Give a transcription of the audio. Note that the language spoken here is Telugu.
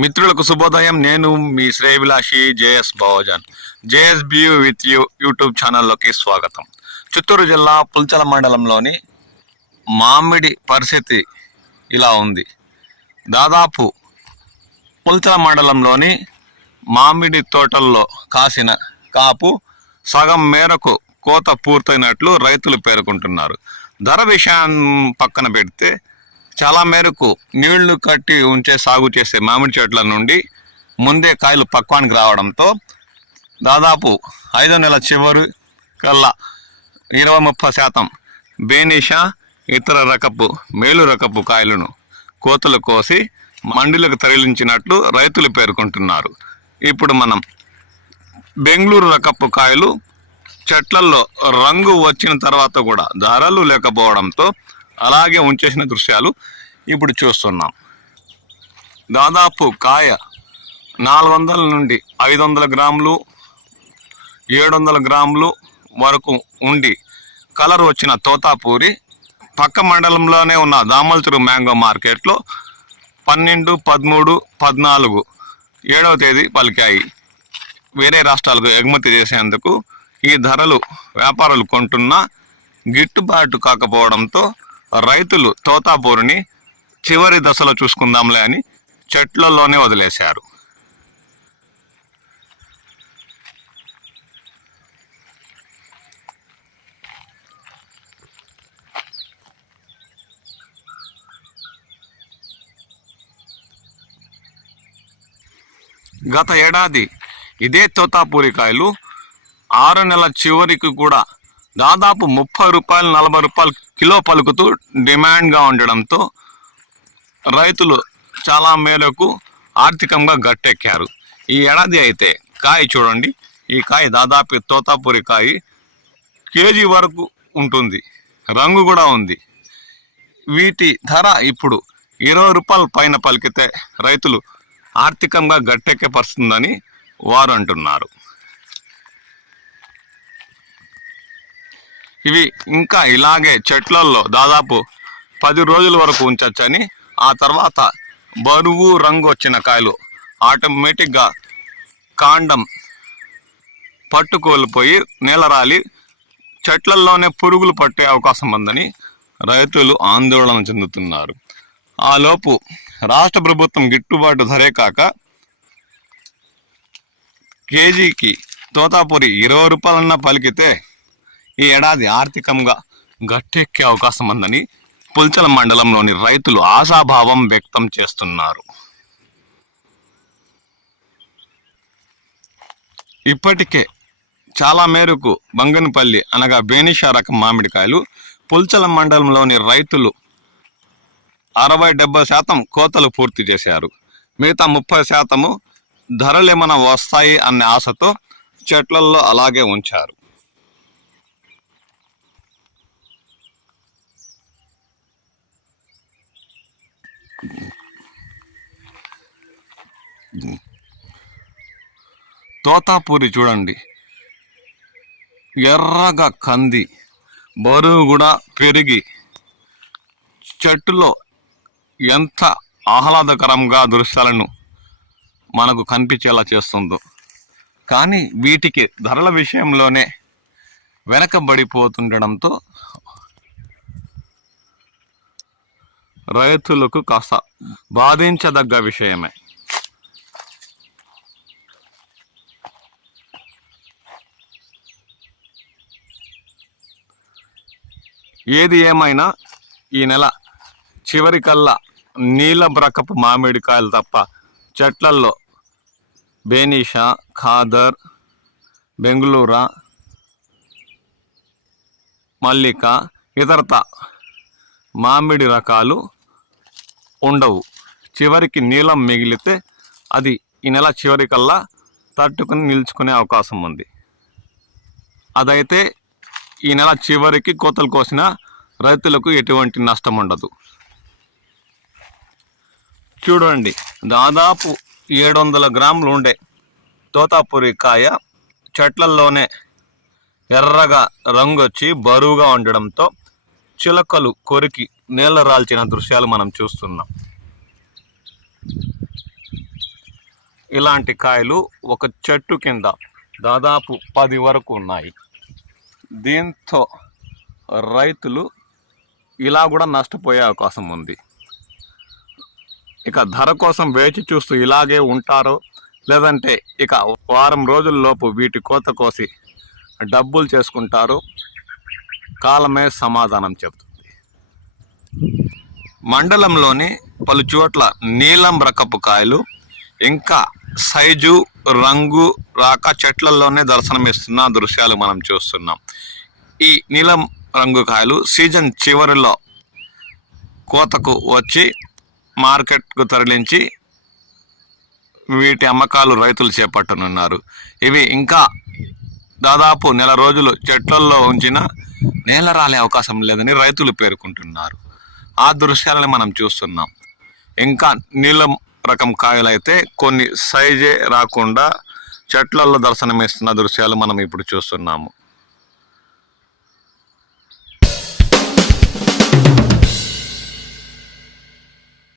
మిత్రులకు శుభోదయం. నేను మీ శ్రేయభిలాషి JS Bavajan JSBU with you YouTube ఛానల్లోకి స్వాగతం. చిత్తూరు జిల్లా పుల్చల మండలంలోని మామిడి పరిస్థితి ఇలా ఉంది. దాదాపు పుల్చల మండలంలోని మామిడి తోటల్లో కాసిన కాపు సగం మేరకు కోత పూర్తయినట్లు రైతులు పేర్కొంటున్నారు. ధర విషయం పక్కన పెడితే చాలా మేరకు నీళ్ళు కట్టి ఉంచే సాగు చేసే మామిడి చెట్ల నుండి ముందే కాయలు పక్వానికి రావడంతో దాదాపు ఐదో నెల చివరి కల్లా ఇరవై ముప్పై శాతం బేనిషా ఇతర రకపు మేలు రకపు కాయలను కోతలు కోసి మండీలకు తరలించినట్లు రైతులు పేర్కొంటున్నారు. ఇప్పుడు మనం బెంగళూరు రకపు కాయలు చెట్లల్లో రంగు వచ్చిన తర్వాత కూడా ధరలు లేకపోవడంతో అలాగే ఉంచేసిన దృశ్యాలు ఇప్పుడు చూస్తున్నాం. దాదాపు కాయ నాలుగు వందల నుండి ఐదు వందల గ్రాములు ఏడు వందల గ్రాములు వరకు ఉండి కలర్ వచ్చిన తోతాపూరి పక్క మండలంలోనే ఉన్న దామల్చురు మ్యాంగో మార్కెట్లో పన్నెండు పదమూడు పద్నాలుగు ఏడవ తేదీ పలికాయి. వేరే రాష్ట్రాలకు ఎగుమతి చేసేందుకు ఈ ధరలు వ్యాపారులు కొంటున్నా గిట్టుబాటు కాకపోవడంతో రైతులు తోతాపూరిని చివరి దశలో చూసుకుందాంలే అని చెట్లలోనే వదిలేశారు. గత ఏడాది ఇదే తోతాపూరికాయలు ఆరు నెలల చివరికి కూడా దాదాపు ముప్పై రూపాయలు నలభై రూపాయలు కిలో పలుకుతూ డిమాండ్గా ఉండడంతో రైతులు చాలా మేరకు ఆర్థికంగా గట్టెక్కారు. ఈ ఏడాది అయితే కాయ చూడండి ఈ కాయ దాదాపు తోతాపూరి కాయ కేజీ వరకు ఉంటుంది రంగు కూడా ఉంది. వీటి ధర ఇప్పుడు ఇరవై రూపాయల పైన పలికితే రైతులు ఆర్థికంగా గట్టెక్కే పరుస్తుందని వారు అంటున్నారు. ఇవి ఇంకా ఇలాగే చెట్లల్లో దాదాపు పది రోజుల వరకు ఉంచొచ్చని ఆ తర్వాత బరువు రంగు వచ్చిన కాయలు ఆటోమేటిక్గా కాండం పట్టుకోలిపోయి నేలరాలి. చెట్లల్లోనే పురుగులు పట్టే అవకాశం ఉందని రైతులు ఆందోళన చెందుతున్నారు. ఆలోపు రాష్ట్ర ప్రభుత్వం గిట్టుబాటు ధరే కాక కేజీకి తోతాపురి ఇరవై రూపాయలన్నా పలికితే ఈ ఏడాది ఆర్థికంగా గట్టెక్కే అవకాశం ఉందని పుల్చల మండలంలోని రైతులు ఆశాభావం వ్యక్తం చేస్తున్నారు. ఇప్పటికే చాలా మేరకు బంగనపల్లి అనగా బేనిషా రకం మామిడికాయలు పుల్చల మండలంలోని రైతులు అరవై డెబ్బై శాతం కోతలు పూర్తి చేశారు. మిగతా ముప్పై శాతము ధరలేమైనా వస్తాయి అనే ఆశతో చెట్లల్లో అలాగే ఉంచారు. తోతాపూరి చూడండి. ఎర్రగా కంది బరువు కూడా పెరిగి చెట్టులో ఎంత ఆహ్లాదకరంగా దృశ్యాలను మనకు కనిపించేలా చేస్తుందో. కానీ వీటికి ధరల విషయంలోనే వెనకబడిపోతుండడంతో రైతులకు కాస్త బాధించదగ్గ విషయమే. ఏది ఏమైనా ఈ నెల చివరికల్లా నీల రకపు మామిడికాయలు తప్ప చెట్లల్లో బేనిషా ఖాదర్ బెంగళూరా మల్లిక ఇతరత మామిడి రకాలు ఉండవు. చివరికి నీలం మిగిలితే అది ఈ నెల చివరికల్లా తట్టుకుని నిల్చుకునే అవకాశం ఉంది. అదైతే ఈ నెల చివరికి కోతలు కోసిన రైతులకు ఎటువంటి నష్టం ఉండదు. చూడండి దాదాపు ఏడు వందల గ్రాములు ఉండే తోతాపూరి కాయ చెట్లల్లోనే ఎర్రగా రంగు వచ్చి బరువుగా ఉండడంతో చిలకలు కొరికి నేల రాల్చిన దృశ్యాలు మనం చూస్తున్నాం. ఇలాంటి కాయలు ఒక చెట్టు కింద దాదాపు పది వరకు ఉన్నాయి. దీంతో రైతులు ఇలా కూడా నష్టపోయే అవకాశం ఉంది. ఇక ధర కోసం వేచి చూస్తూ ఇలాగే ఉంటారో లేదంటే ఇక వారం రోజుల్లోపు వీటి కోత కోసి డబ్బులు చేసుకుంటారు కాలమే సమాధానం చెబుతుంది. మండలంలోని పలు చోట్ల నీలం రకపు కాయలు ఇంకా సైజు రంగు రాక చెట్లలోనే దర్శనమిస్తున్న దృశ్యాలు మనం చూస్తున్నాం. ఈ నీలం రంగు కాయలు సీజన్ చివరిలో కోతకు వచ్చి మార్కెట్కు తరలించి వీటి అమ్మకాలు రైతులు చేపట్టనున్నారు. ఇవి ఇంకా దాదాపు నెల రోజులు చెట్లల్లో ఉంచిన నేల రాలే అవకాశం లేదని రైతులు పేర్కొంటున్నారు. ఆ దృశ్యాలను మనం చూస్తున్నాం. ఇంకా నీలం రకం కాయలైతే కొన్ని సైజే రాకుండా చెట్లలో దర్శనమిస్తున్న దృశ్యాలు మనం ఇప్పుడు చూస్తున్నాము.